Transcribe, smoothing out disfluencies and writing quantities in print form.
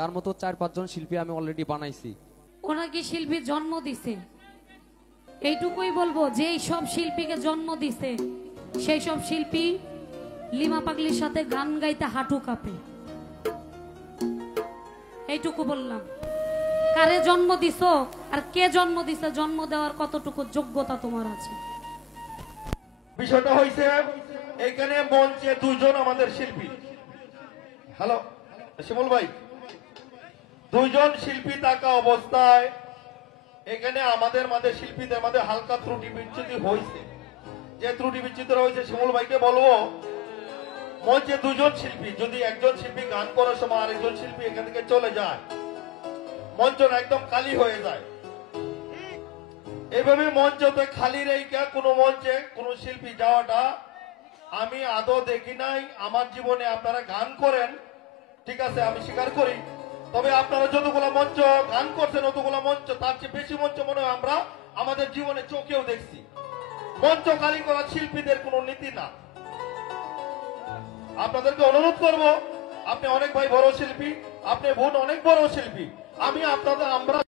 তার মতো 4-5 জন শিল্পী আমি অলরেডি বানাইছি। ওনাকে শিল্পী জন্ম দিছে, এইটুকুই বলবো যে এই সব শিল্পীকে জন্ম দিছে সেই সব শিল্পী লিমা পাগলির সাথে গান গাইতে হাঁটু কাঁপে। এইটুকু বললাম। কারে জন্ম দিছো আর কে জন্ম দিছে, জন্ম দেওয়ার কতটুকু যোগ্যতা তোমার আছে? বিষয়টা হয়েছে এখানে মঞ্চে দুইজন আমাদের শিল্পী, হ্যালো শিমুল ভাই, দুইজন শিল্পী থাকা অবস্থায় এখানে আমাদের মাঝে শিল্পীদের মাঝে হালকা ত্রুটি বিচ্যুতি হয়েছে। যে ত্রুটি বিচ্যুতি হয়েছে শিমুল ভাইকে বলবো, মঞ্চে দুজন শিল্পী, যদি একজন শিল্পী গান করার সময় আরেকজন শিল্পী এখান থেকে চলে যায়, মঞ্চ একদম খালি হয়ে যায়। এভাবে মঞ্চতে খালি রেখে কোনো মঞ্চে কোনো শিল্পী যাওয়াটা আমি আদৌ দেখি নাই আমার জীবনে। আপনারা গান করেন, ঠিক আছে, আমি স্বীকার করি, তবে আপনারা যতগুলো মঞ্চ গান করছেন অতগুলো মঞ্চ, তার চেয়ে বেশি মঞ্চ মনে হয় আমরা আমাদের জীবনে চোখেও দেখছি। মঞ্চ খালি করা শিল্পীদের কোনো নীতি না। আপনাদেরকে অনুরোধ করব, আপনি অনেক ভাই বড় শিল্পী, আপনি বোন অনেক বড় শিল্পী, আমরা